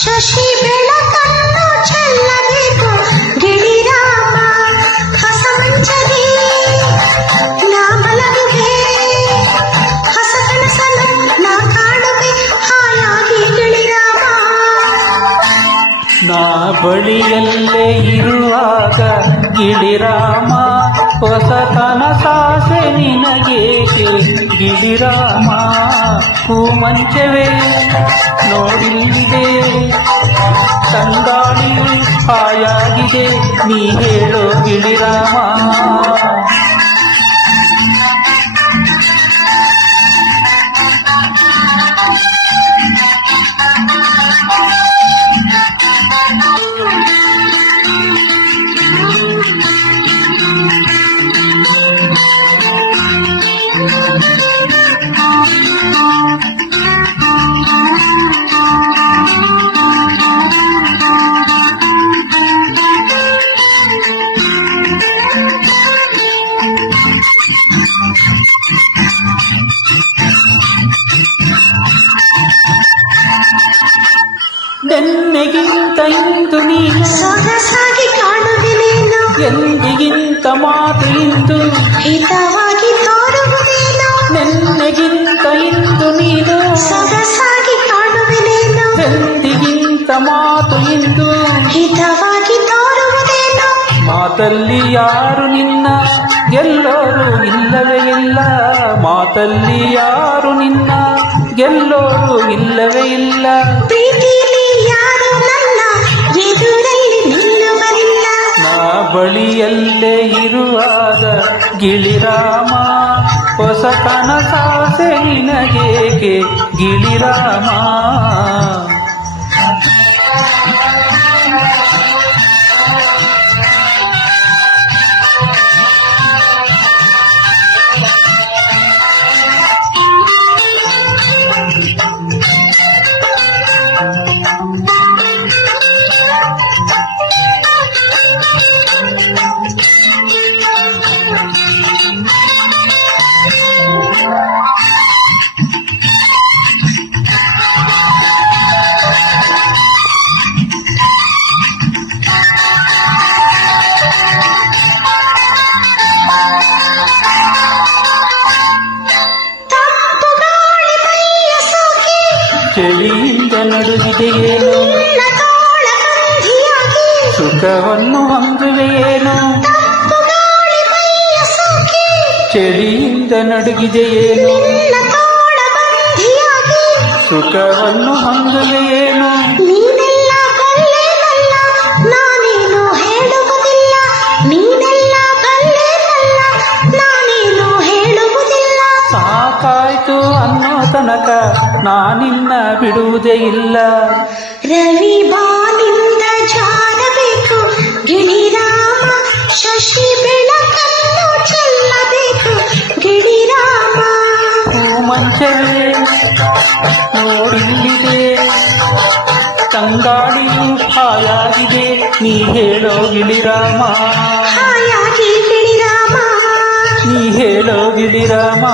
ಶಶಿ ಬೆಳಕನ್ನು ಚೆಲ್ಲಬೇಕು ಗಿಳಿರಾಮ. ಹೊಸ ಮಂಚಲಿ ನಾ ಮಲಗುವೆ, ಹೊಸ ಕನಸನ್ನು ನಾ ಕಾಣುವೆ ಹಾಯಾಗಿ ಗಿಳಿರಾಮ. ನಾ ಬಳಿಯಲ್ಲೇ ಇರುವಾಗ ಗಿಳಿರಾಮ, ಹೊಸ ಕನಸಾಸೆ ನಿನಗೇಕೆ ಗಿಳಿರಾಮ. ಹೂಮಂಚವೇ ನೋಡಿಲ್ಲಿದೆ, ತಂಗಾಳಿಯು ಹಾಯಾಗಿದೆ, ನೀ ಹೇಳೋ ಗಿಳಿರಾಮ. ನೆನ್ನೆಗಿಂತ ಇಂದು ನೀನು ಸೊಗಸಾಗಿ ಕಾಣುವೆ ನೀನು, ಎಂದಿಗಿಂತ ಮಾತು ಇಂದು ಹಿತವಾಗಿ ತೋರುವುದೇನು. ನೆನ್ನೆಗಿಂತ ಇಂದು ನೀನು ಸೊಗಸಾಗಿ ಕಾಣುವೆ ನೀನು, ಎಂದಿಗಿಂತ ಮಾತು ಇಂದು ಹಿತವಾಗಿ ತೋರುವುದೇನು. ಮಾತಲ್ಲಿ ಯಾರು ನಿನ್ನ ಗೆಲ್ಲೋರು ಇಲ್ಲವೇ ಇಲ್ಲ, ಮಾತಲ್ಲಿ ಯಾರು ನಿನ್ನ ಗೆಲ್ಲೋರು ಇಲ್ಲವೇ ಇಲ್ಲ. ಪ್ರೀತಿಲಿ ಯಾರು ನನ್ನ ಎದುರಲ್ಲಿ ನಿಲ್ಲುವರಿಲ್ಲ. ನಾ ಬಳಿಯಲ್ಲೇ ಇರುವಾಗ ಗಿಳಿರಾಮ, ಹೊಸ ಕನಸಾಸೆ ನಿನಗೇಕೆ ಗಿಳಿರಾಮ. ಚಳಿಯಿಂದ ನಡುಗಿದೆಯೇನು, ಸುಖವನ್ನು ಹೊಂದುವೆಯೇನು. ಚಳಿಯಿಂದ ನಡುಗಿದೆಯೇನು, ಸುಖವನ್ನು ಹೊಂದುವೆಯೇನು. ನೀನೆಲ್ಲ ಬಲ್ಲೆನಲ್ಲ ನಾನೇನು ಹೇಳುವುದಿಲ್ಲ, ನೀನೆಲ್ಲ ಬಲ್ಲೆನಲ್ಲ ನಾನೇನು ಹೇಳುವುದಿಲ್ಲ. ಸಾಕಾಯ್ತು ಅನ್ನೋ ತನಕ ನಾನಿನ್ನ ಬಿಡುವುದೇ ಇಲ್ಲ. ರವಿ ಬಾನಿಂದ ಜಾರಬೇಕು ಗಿಳಿರಾಮ, ಶಶಿ ಬೆಳಕನ್ನು ಚೆಲ್ಲಬೇಕು ಗಿಳಿರಾಮ. ಹೂಮಂಚವೇ ನೋಡಿಲ್ಲಿದೆ, ತಂಗಾಳಿಯು ಹಾಯಾಗಿದೆ, ನೀ ಹೇಳೋ ಗಿಳಿರಾಮ. ಹಾಯಾಗಿ ಗಿಳಿರಾಮ, ನೀ ಹೇಳೋ ಗಿಳಿರಾಮ.